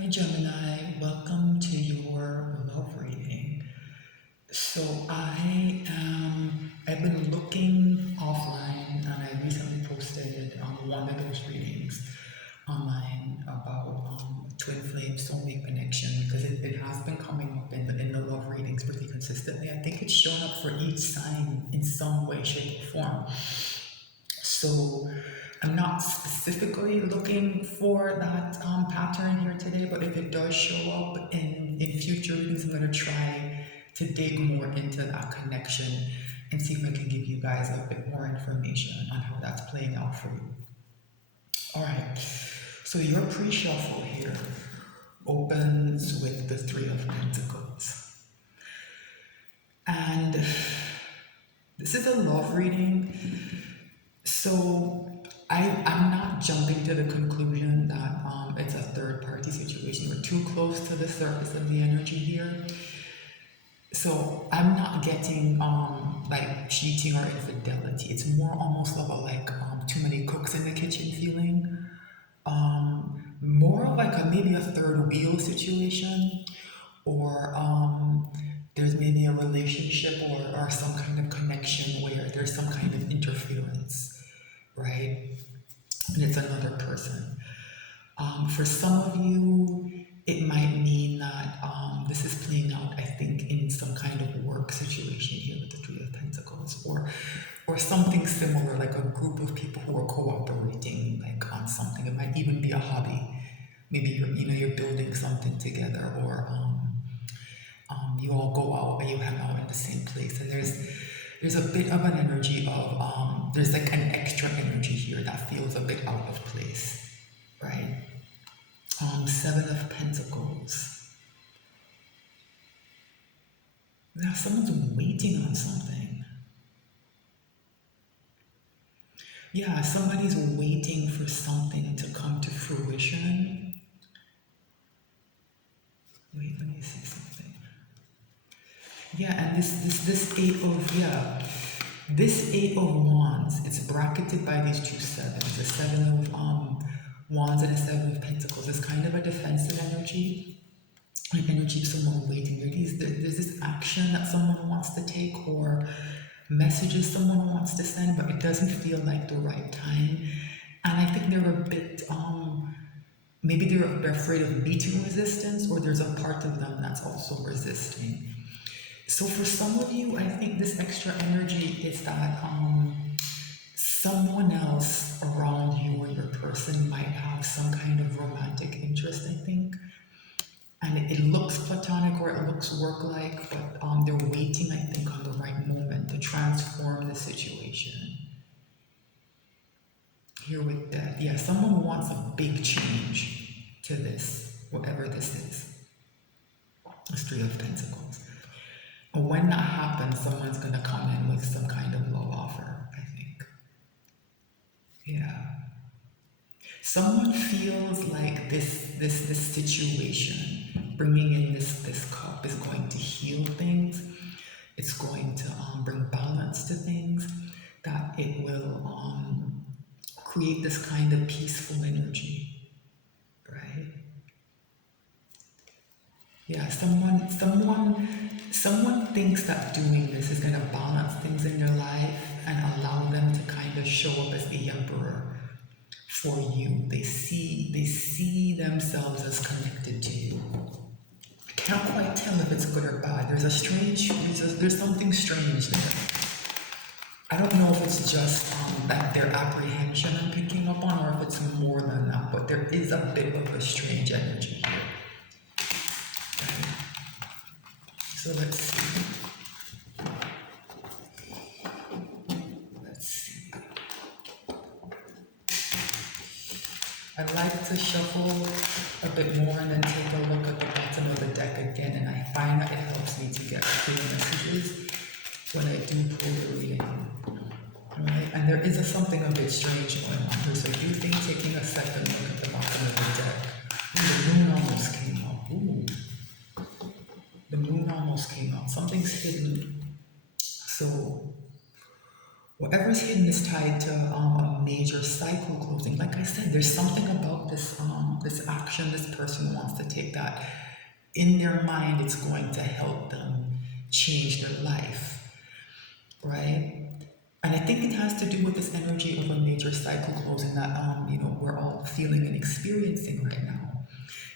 Hi Gemini, welcome to your love reading. So I've been looking offline and I recently posted one of those readings online about twin flame soulmate connection because it has been coming up in the love readings pretty consistently. I think it's shown up for each sign in some way, shape, or form. So I'm not specifically looking for that pattern here today, but if it does show up in future readings, I'm going to try to dig more into that connection and see if I can give you guys a bit more information on how that's playing out for you. All right, so your pre-shuffle here opens with the Three of Pentacles. And this is a love reading. So I'm not jumping to the conclusion that it's a third party situation. We're too close to the surface of the energy here. So I'm not getting like cheating or infidelity. It's more almost of a like too many cooks in the kitchen feeling. More of like maybe a third wheel situation, or there's maybe a relationship or some kind of connection where there's some kind of interference, right? And it's another person. For some of you, it might mean that this is playing out, I think, in some kind of work situation here with the Three of Pentacles, or something similar, like a group of people who are cooperating, like on something. It might even be a hobby. Maybe you're building something together, or you all go out and you hang out in the same place, and there's a bit of an energy of there's like an extra energy here that feels a bit out of place, right? Seven of Pentacles. Now someone's waiting on something. Yeah, somebody's waiting for something to come to fruition. Wait, let me see something. Yeah, and this Eight of Wands, it's bracketed by these two sevens. The Seven of Wands and the Seven of Pentacles is kind of a defensive energy. Like energy of someone waiting. There's this action that someone wants to take, or messages someone wants to send, but it doesn't feel like the right time. And I think they're a bit maybe they're afraid of meeting resistance, or there's a part of them that's also resisting. So for some of you, I think this extra energy is that someone else around you or your person might have some kind of romantic interest, I think. And it looks platonic or it looks work-like, but they're waiting, I think, on the right moment to transform the situation. Here with that, yeah, someone wants a big change to this, whatever this is. It's Three of Pentacles. And when that happens, someone's going to come in with some kind of love offer, I think. Yeah. Someone feels like this situation, bringing in this cup, is going to heal things. It's going to bring balance to things. That it will create this kind of peaceful energy, right? Yeah, someone thinks that doing this is going to balance things in their life and allow them to kind of show up as the emperor for you. They see themselves as connected to you. I can't quite tell if it's good or bad. There's something strange there. I don't know if it's just that their apprehension I'm picking up on, or if it's more than that, but there is a bit of a strange energy here. Okay. So let's see. I like to shuffle a bit more and then take a look at the bottom of the deck again, and I find that it helps me to get clear messages when I do pull the reading. Right? And there is something a bit strange going on here, so I do think taking a second look at the bottom of the deck. Ooh, the moon almost came up. Ooh. The moon almost came out. Something's hidden. So whatever's hidden is tied to a a major cycle closing. Like I said, there's something about this action this person wants to take that in their mind it's going to help them change their life, right? And I think it has to do with this energy of a major cycle closing that we're all feeling and experiencing right now.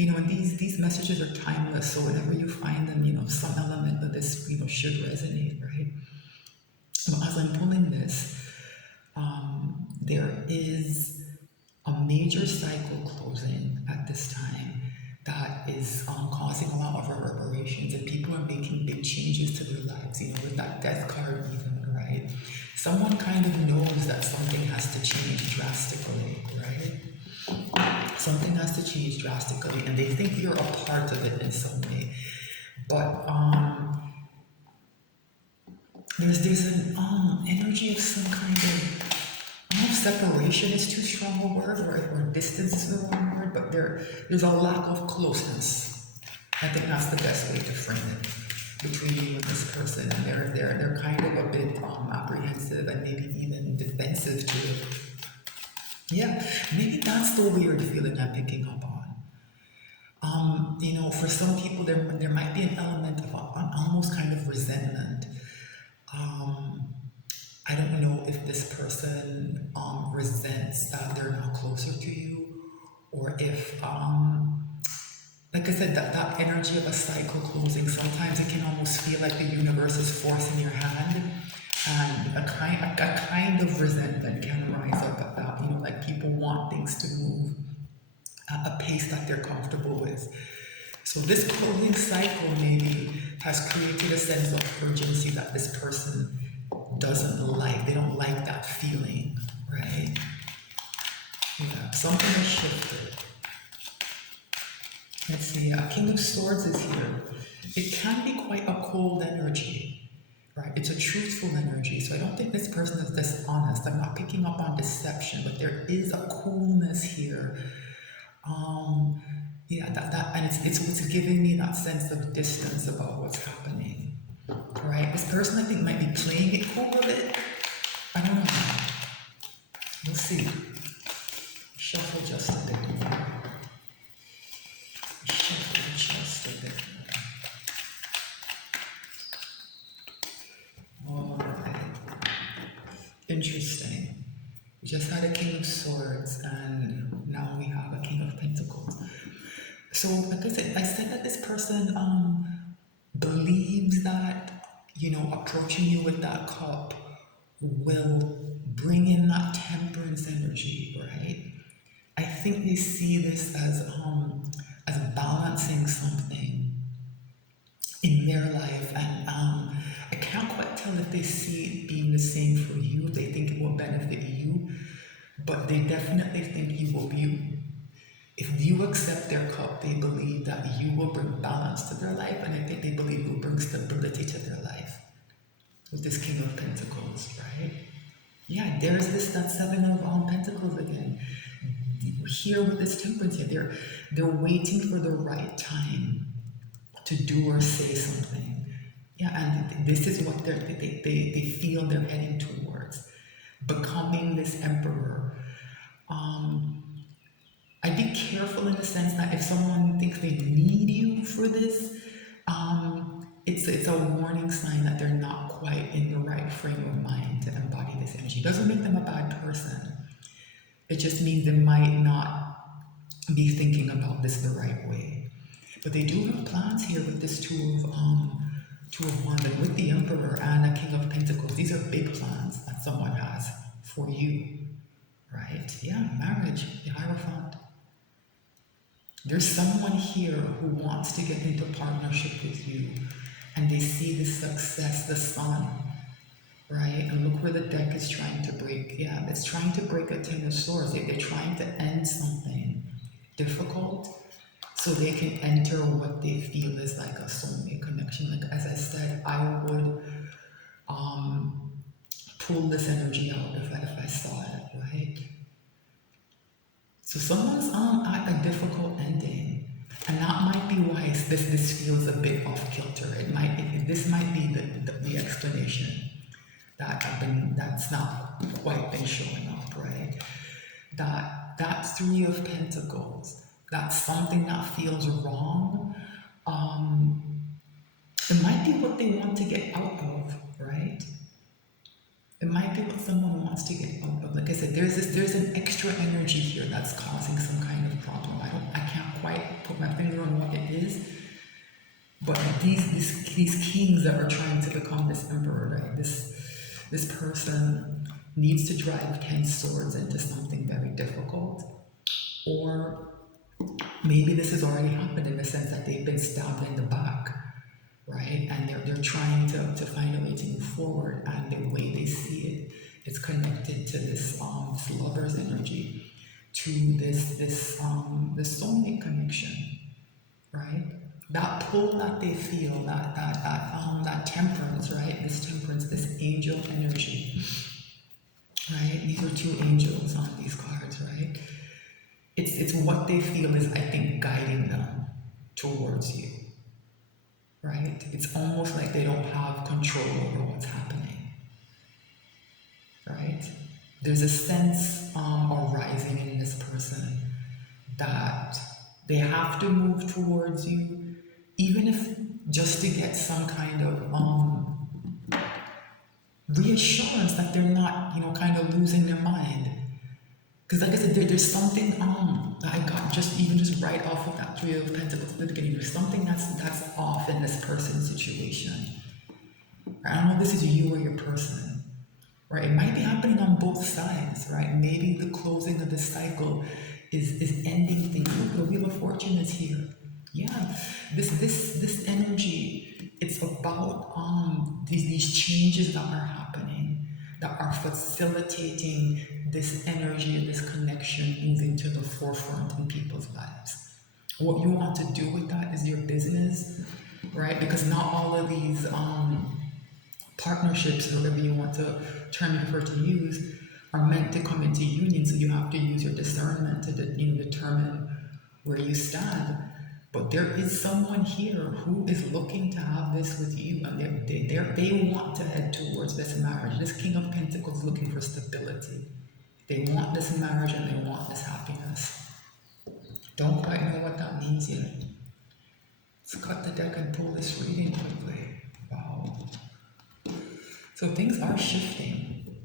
And these messages are timeless, so whenever you find them, some element of this, should resonate, right? But as I'm pulling this, there is a major cycle closing at this time that is causing a lot of reverberations, and people are making big changes to their lives, with that death card even, right? Someone kind of knows that something has to change drastically, right? Something has to change drastically, and they think you're a part of it in some way. But there's an energy of some kind of, I don't know if separation is too strong a word, or distance is the wrong word, but there's a lack of closeness. I think that's the best way to frame it between you and this person, and they're kind of a bit apprehensive and maybe even defensive to it. Yeah, maybe that's the weird feeling I'm picking up on. For some people, there might be an element of almost kind of resentment. I don't know if this person resents that they're now closer to you, or if, like I said, that energy of a cycle closing, sometimes it can almost feel like the universe is forcing your hand, and a kind of resentment can rise up at that. Like people want things to move at a pace that they're comfortable with. So this closing cycle maybe has created a sense of urgency that this person doesn't like. They don't like that feeling, right? Yeah, something has shifted. Let's see, King of Swords is here. It can be quite a cold energy, right? It's a truthful energy. So I don't think this person is dishonest. I'm not picking up on deception, but there is a coolness here. Yeah, that and it's giving me that sense of distance about what's happening, right? This person I think might be playing it cool a bit. I don't know. We'll see. Shuffle just a bit more. Shuffle just a bit more. Alright. Interesting. We just had a King of Swords, and now we have a King of Pentacles. So, like I said that this person believes that, approaching you with that cup will bring in that temperance energy, right? I think they see this as balancing something in their life, and I can't quite tell if they see it being the same for you. They think it will benefit you, but they definitely think you will be. If you accept their cup, they believe that you will bring balance to their life, and I think they believe you will bring stability to their life. With this King of Pentacles, right? Yeah, there's that Seven of Pentacles again. Here with this Temperance here, they're waiting for the right time to do or say something. Yeah, and this is what they feel they're heading towards. Becoming this Emperor. I'd be careful in the sense that if someone thinks they need you for this, it's a warning sign that they're not quite in the right frame of mind to embody this energy. It doesn't make them a bad person. It just means they might not be thinking about this the right way. But they do have plans here with this Two of Wands, and with the Emperor and a King of Pentacles. These are big plans that someone has for you, right? Yeah, marriage, the Hierophant. There's someone here who wants to get into partnership with you, and they see the success, the sun, right? And look where the deck is trying to break. Yeah, it's trying to break a Ten of Swords. They're trying to end something difficult so they can enter what they feel is like a soulmate connection. Like as I said, I would pull this energy out if I saw it, right? So someone's at a difficult ending, and that might be why this feels a bit off kilter. This might be the explanation that's not quite been showing up, right? That Three of Pentacles, that's something that feels wrong. It might be what they want to get out of, right? It might be what someone wants to get out of. Like I said, there's an extra energy here that's causing some kind of problem. I can't quite put my finger on what it is, but these kings that are trying to become this emperor, right? This person needs to drive 10 swords into something very difficult, or maybe this has already happened in the sense that they've been stabbed in the back, right? And they're trying to find a way to move forward, and the way they see it, it's connected to this lover's energy, to this soulmate connection, right? That pull that they feel, that temperance, right? This temperance, this angel energy, right? These are two angels on these cards, right? It's what they feel is, I think, guiding them towards you, right? It's almost like they don't have control over what's happening, right? There's a sense arising in this person that they have to move towards you, even if just to get some kind of reassurance that they're not, kind of losing their mind. Because like I said, there's something that I got just right off of that Three of Pentacles at the beginning. There's something that's off in this person's situation. I don't know if this is you or your person, right? It might be happening on both sides, right? Maybe the closing of the cycle is ending things. Look, the Wheel of Fortune is here. Yeah, this energy, it's about these changes that are happening, that are facilitating this energy and this connection moving to the forefront in people's lives. What you want to do with that is your business, right? Because not all of these partnerships, or whatever you want to term you prefer to use, are meant to come into union. So you have to use your discernment to determine where you stand. But there is someone here who is looking to have this with you, and they want to head towards this marriage. This King of Pentacles is looking for stability. They want this marriage and they want this happiness. Don't quite know what that means yet. Let's cut the deck and pull this reading quickly. Wow. So things are shifting.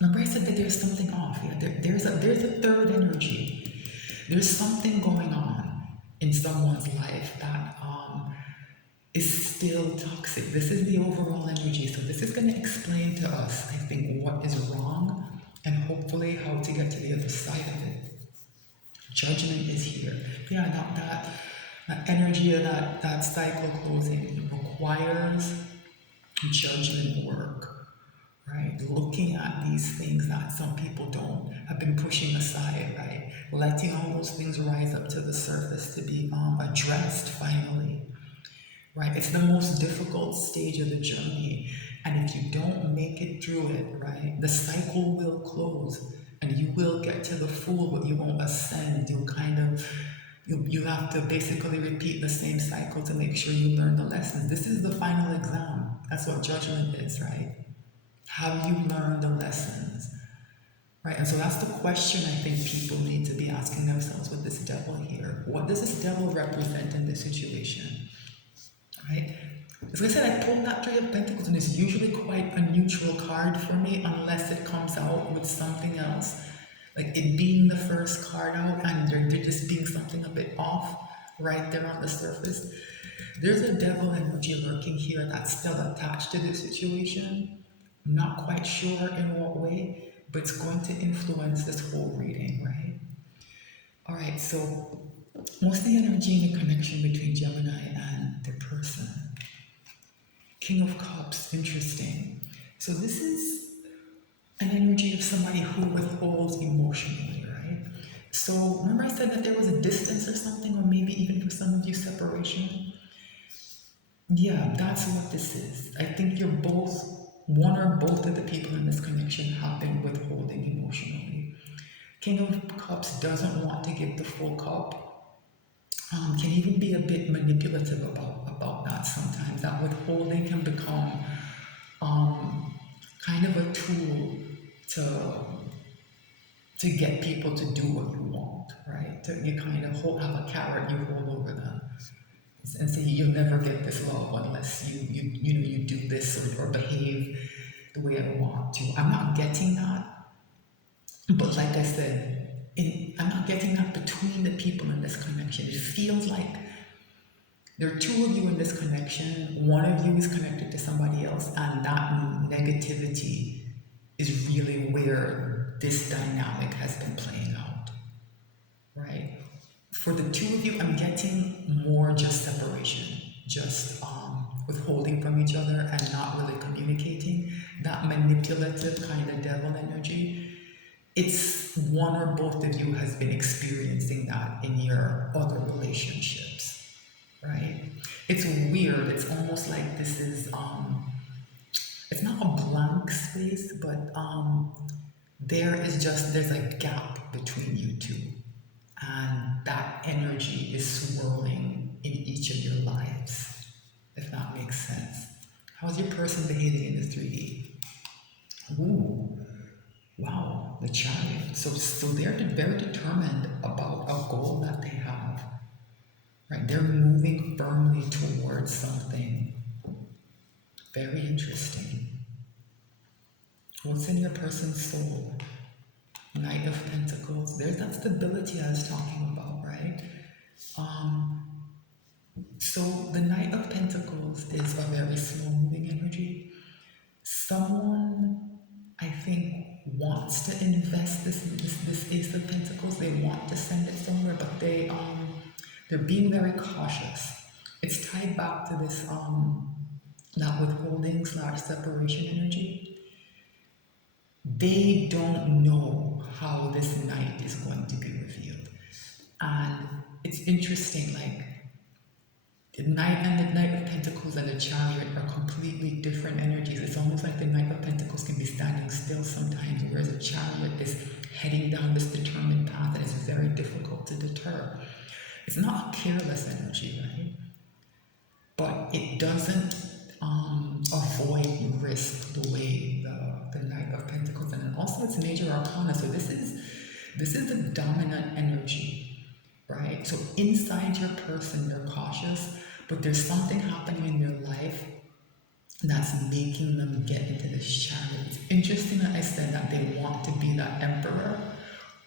Remember I said that there's something off. Yeah, there's a third energy. There's something going on in someone's life that is still toxic. This is the overall energy. So this is going to explain to us, I think, what is wrong and hopefully how to get to the other side of it. Judgment is here. Yeah, that energy of that cycle closing requires judgment work, right? Looking at these things that some people have been pushing aside, right? Letting all those things rise up to the surface to be addressed finally, right? It's the most difficult stage of the journey, and if you don't make it through it, right, the cycle will close, and you will get to the full, but you won't ascend. You have to basically repeat the same cycle to make sure you learn the lessons. This is the final exam. That's what judgment is, right? Have you learned the lessons? Right? And so that's the question I think people need to be asking themselves with this devil here. What does this devil represent in this situation? Right? As I said, I pulled that Three of Pentacles, and it's usually quite a neutral card for me unless it comes out with something else. Like it being the first card out and there just being something a bit off right there on the surface. There's a devil energy lurking here that's still attached to this situation. I'm not quite sure in what way, but it's going to influence this whole reading, right? All right, so what's the energy and the connection between Gemini and their person? King of Cups, interesting. So this is an energy of somebody who withholds emotionally, right? So remember I said that there was a distance or something, or maybe even for some of you, separation? Yeah, that's what this is. I think one or both of the people in this connection have been withholding emotionally. King of Cups doesn't want to give the full cup. Can even be a bit manipulative about that sometimes. That withholding can become kind of a tool to to get people to do what you want, right? You kind of have a carrot you hold over them and say you'll never get this love unless you do this or behave the way I want to. I'm not getting that, but like I said, I'm not getting that between the people in this connection. It feels like there are two of you in this connection. One of you is connected to somebody else, and that negativity is really where this dynamic has been playing out, right? For the two of you, I'm getting more just separation, just withholding from each other and not really communicating. That manipulative kind of devil energy. It's one or both of you has been experiencing that in your other relationships, right? It's weird. It's almost like this is it's not a blank space, but there's a gap between you two, and that energy is swirling in each of your lives, if that makes sense. How's your person behaving in the 3D? Ooh, wow, the chariot. So they're very determined about a goal that they have, right? They're moving firmly towards something. Very interesting. What's in your person's soul? Knight of Pentacles. There's that stability I was talking about, right? Um, so the Knight of Pentacles is a very slow moving energy. Someone, I think, wants to invest this Ace of Pentacles. They want to send it somewhere, but they're being very cautious. It's tied back to this that withholding slash separation energy. They don't know how this night is going to be revealed. And it's interesting, like the Knight and the Knight of Pentacles and the Chariot are completely different energies. It's almost like the Knight of Pentacles can be standing still sometimes, whereas the Chariot is heading down this determined path that is very difficult to deter. It's not a careless energy, right? But it doesn't avoid risk the way the Knight of Pentacles, and then also it's major arcana. So this is the dominant energy, right? So inside your person, you're cautious, but there's something happening in your life that's making them get into this chariot. It's interesting that I said that they want to be that emperor.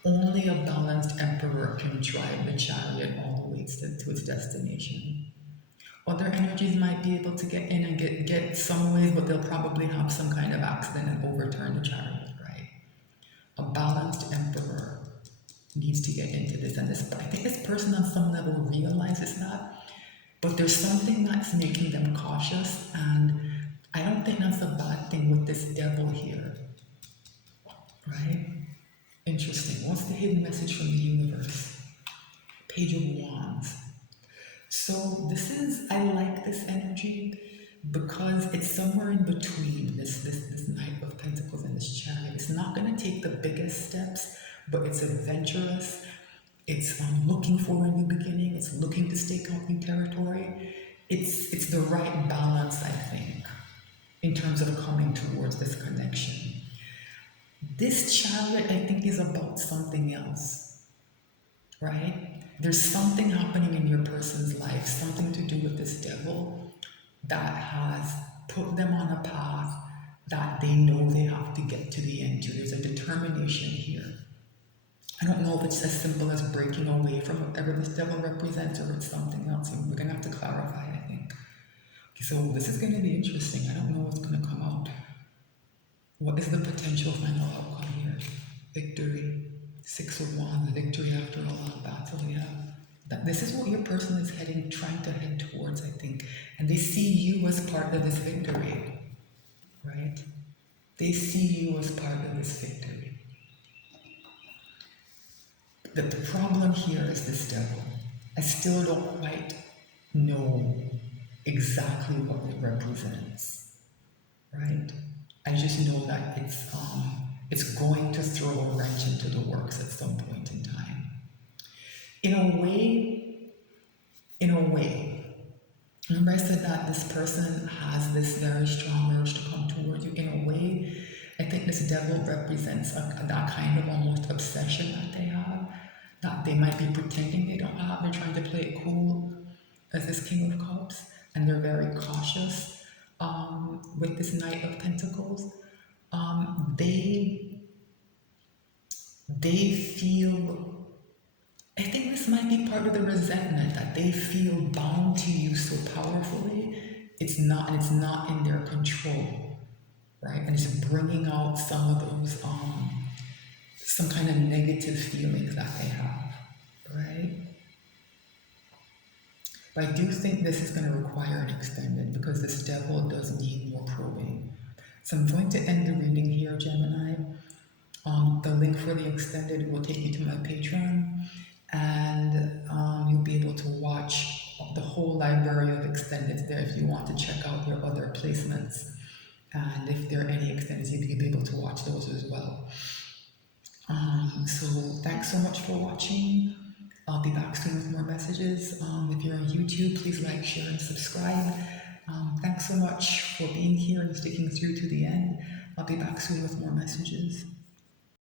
Only a balanced emperor can drive the chariot all the way to its destination. Other energies might be able to get in and get some ways, but they'll probably have some kind of accident and overturn the chariot, right? A balanced emperor needs to get into this, and I think this person on some level realizes that, but there's something that's making them cautious, and I don't think that's a bad thing with this devil here, right? Interesting. What's the hidden message from the universe? Page of Wands. So I like this energy because it's somewhere in between this Knight of Pentacles and this Chariot. It's not going to take the biggest steps, but it's adventurous. It's looking for a new beginning. It's looking to stake out new territory. It's the right balance, I think, in terms of coming towards this connection. This Chariot, I think, is about something else, right? There's something happening in your person's life, something to do with this devil that has put them on a path that they know they have to get to the end to. There's a determination here. I don't know if it's as simple as breaking away from whatever this devil represents or it's something else. We're going to have to clarify, I think. Okay, so this is going to be interesting. I don't know what's going to come out. What is the potential final outcome here? Victory. 6 of Wands, victory after a long battle, yeah. This is what your person is trying to head towards, I think. And they see you as part of this victory, right? They see you as part of this victory. The problem here is this devil. I still don't quite know exactly what it represents, right? I just know that it's going to throw a wrench into the works at some point in time. In a way, remember I said that this person has this very strong urge to come towards you. In a way, I think this devil represents that kind of almost obsession that they have, that they might be pretending they don't have. They're trying to play it cool as this King of Cups, and they're very cautious with this Knight of Pentacles. They feel. I think this might be part of the resentment that they feel bound to you so powerfully. It's not in their control, right? And it's bringing out some of those, some kind of negative feelings that they have, right? But I do think this is going to require an extended because this devil does need more probing. So I'm going to end the reading here, Gemini. The link for the extended will take you to my Patreon, and you'll be able to watch the whole library of extendeds there if you want to check out your other placements. And if there are any extendeds, you'll be able to watch those as well. So thanks so much for watching. I'll be back soon with more messages. If you're on YouTube, please like, share, and subscribe. Thanks so much for being here and sticking through to the end. I'll be back soon with more messages.